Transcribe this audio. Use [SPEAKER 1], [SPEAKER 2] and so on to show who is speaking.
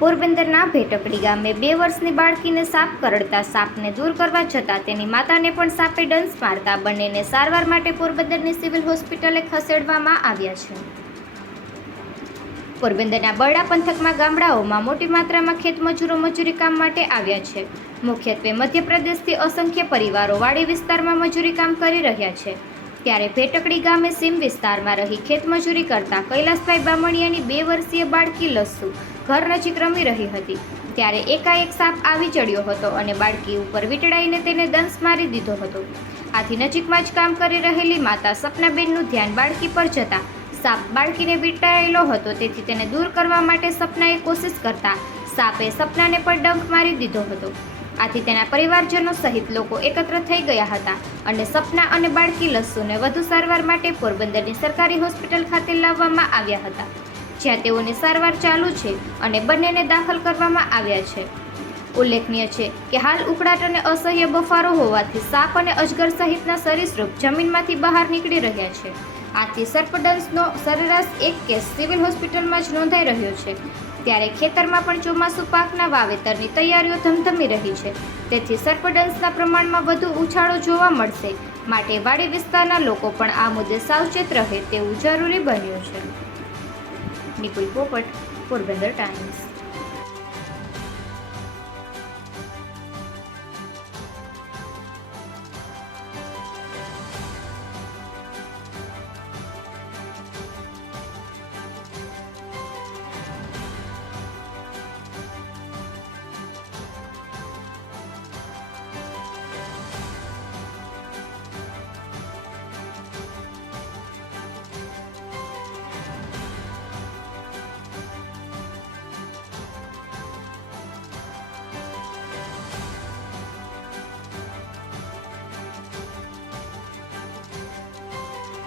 [SPEAKER 1] પોરબંદરના ભેટકડી ગામે બે વર્ષની બાળકીને સાપ કરડતા સાપને દૂર કરવા છતાં તેની માતાને પણ સાપે ડંસ મારતા બંનેને સારવાર માટે પોરબંદરની સિવિલ હોસ્પિટલે ખસેડવામાં આવ્યા છે. પોરબંદરના બરડા પંથકમાં ગામડાઓમાં મોટી માત્રામાં ખેતમજૂરો મજૂરી કામ માટે આવ્યા છે. મુખ્યત્વે મધ્યપ્રદેશથી અસંખ્ય પરિવારો વાડી વિસ્તારમાં મજૂરી કામ કરી રહ્યા છે. ત્યારે ભેટકડી ગામે સીમ વિસ્તારમાં રહી ખેતમજૂરી કરતા કૈલાસભાઈ બામણિયાની બે વર્ષીય બાળકી લસ્સુ ઘર નજીક રમી રહી હતી. ત્યારે એકાએક સાપ આવી ચડ્યો હતો અને બાળકી ઉપર વીંટળાઈને તેને દંશ મારી દીધો હતો. આથી નજીકમાં જ કામ કરી રહેલી માતા સપનાબેનનું ધ્યાન બાળકી પર જતા સાપ બાળકીને વીંટાયેલો હતો, તેથી તેને દૂર કરવા માટે સપનાએ કોશિશ કરતા સાપે સપનાને પણ ડંખ મારી દીધો હતો. આથી તેના પરિવારજનો સહિત લોકો એકત્ર થઈ ગયા હતા અને સપના અને બાળકી લસ્સુને વધુ સારવાર માટે પોરબંદરની સરકારી હોસ્પિટલ ખાતે લાવવામાં આવ્યા હતા, જ્યાં તેઓની સારવાર ચાલુ છે અને બંનેને દાખલ કરવામાં આવ્યા છે. ઉલ્લેખનીય છે કે હાલ ઉકળાટ અને અસહ્ય બફારો હોવાથી સાપ અને અજગર સહિતના સરીસૃપ જમીનમાંથી બહાર નીકળી રહ્યા છે. આથી સર્પડન્સનો સરેરાશ એક કેસ સિવિલ હોસ્પિટલમાં જ નોંધાઈ રહ્યો છે. ત્યારે ખેતરમાં પણ ચોમાસુ પાકના વાવેતરની તૈયારીઓ ધમધમી રહી છે. તેથી સર્પડન્સના પ્રમાણમાં વધુ ઉછાળો જોવા મળશે. માટે વાડી વિસ્તારના લોકો પણ આ મુદ્દે સાવચેત રહે તેવું જરૂરી બન્યું છે. નિકુલ પોપટ, પોરબંદર ટાઈમ્સ.